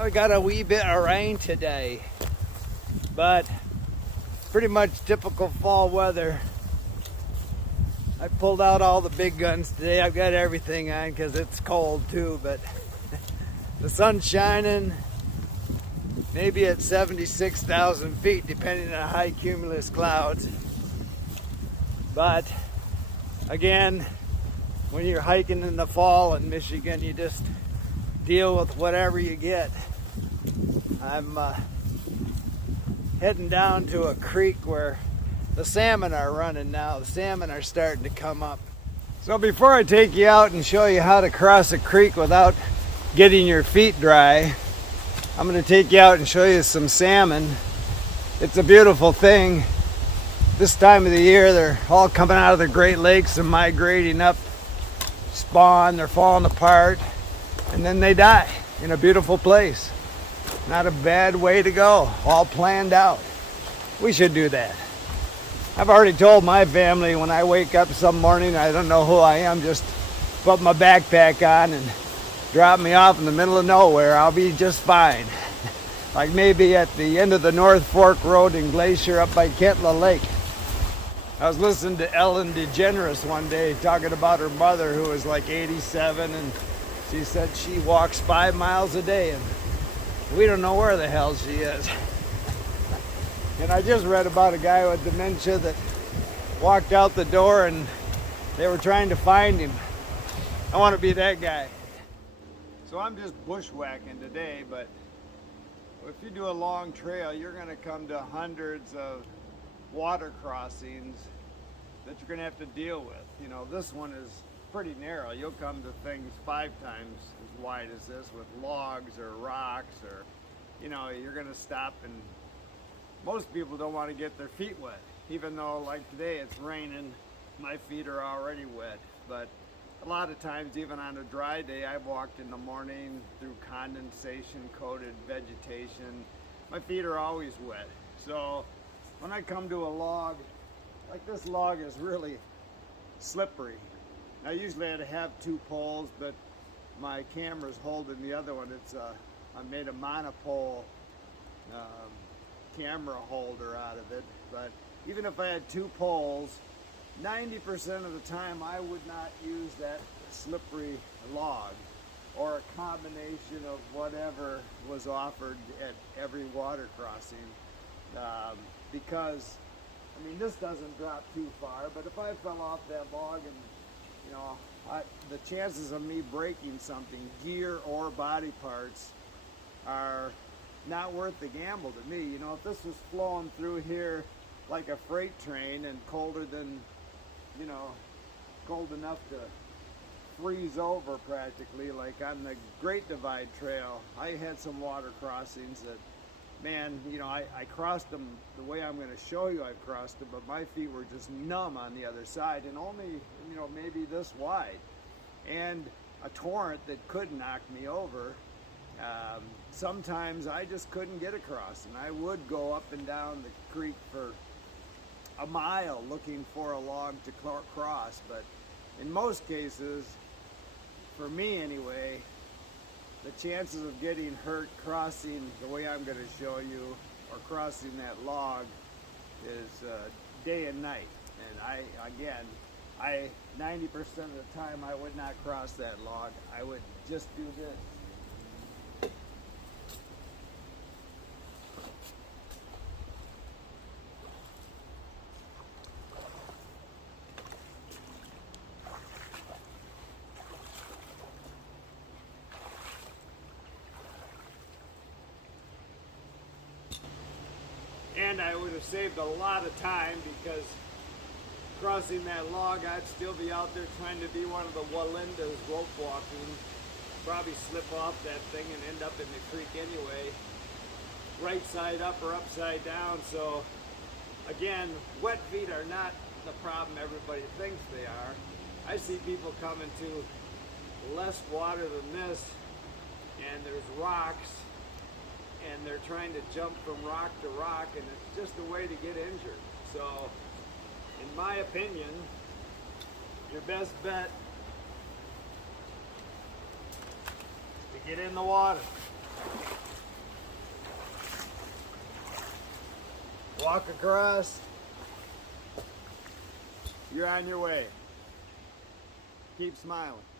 We got a wee bit of rain today, but pretty much typical fall weather. I pulled out all the big guns today. I've got everything on because it's cold too, but the sun's shining, maybe at 76,000 feet depending on high cumulus clouds. But again, when you're hiking in the fall in Michigan, you just deal with whatever you get. I'm heading down to a creek where the salmon are running now. The salmon are starting to come up. So before I take you out and show you how to cross a creek without getting your feet dry, I'm going to take you out and show you some salmon. It's a beautiful thing. This time of the year, they're all coming out of the Great Lakes and migrating up, spawn, they're falling apart, and then they die in a beautiful place. Not a bad way to go, all planned out. We should do that. I've already told my family when I wake up some morning, I don't know who I am, just put my backpack on and drop me off in the middle of nowhere. I'll be just fine. Like maybe at the end of the North Fork Road in Glacier up by Kentla Lake. I was listening to Ellen DeGeneres one day talking about her mother who was like 87, and she said she walks 5 miles a day and we don't know where the hell she is. And I just read about a guy with dementia that walked out the door and they were trying to find him. I want to be that guy. So I'm just bushwhacking today, but if you do a long trail, you're going to come to hundreds of water crossings that you're going to have to deal with. You know, this one is pretty narrow. You'll come to things 5 times as wide as this with logs or rocks, or, you know, you're going to stop, and most people don't want to get their feet wet. Even though, like today, it's raining, my feet are already wet. But a lot of times, even on a dry day, I've walked in the morning through condensation-coated vegetation. My feet are always wet. So when I come to a log, like this log is really slippery. Now usually I'd have 2 poles, but my camera's holding the other one. It's I made a monopole camera holder out of it. But even if I had 2 poles, 90% of the time I would not use that slippery log, or a combination of whatever was offered at every water crossing, because I mean, this doesn't drop too far, but if I fell off that log and, you know, the chances of me breaking something, gear or body parts, are not worth the gamble to me. You know, if this was flowing through here like a freight train and colder than, you know, cold enough to freeze over practically, like on the Great Divide Trail, I had some water crossings that, man, you know, I crossed them the way I'm going to show you I've crossed them, but my feet were just numb on the other side, and only, you know, maybe this wide, and a torrent that could knock me over. Sometimes I just couldn't get across, and I would go up and down the creek for a mile looking for a log to cross. But in most cases, for me anyway, the chances of getting hurt crossing the way I'm going to show you, or crossing that log, is day and night. And I 90% of the time I would not cross that log. I would just do this. And I would have saved a lot of time, because crossing that log, I'd still be out there trying to be one of the Walindas rope walking, probably slip off that thing and end up in the creek anyway, right side up or upside down. So again, wet feet are not the problem everybody thinks they are. I see people coming to less water than this, and there's rocks, and they're trying to jump from rock to rock, and it's just a way to get injured. So, in my opinion, your best bet is to get in the water. walk across. You're on your way. Keep smiling.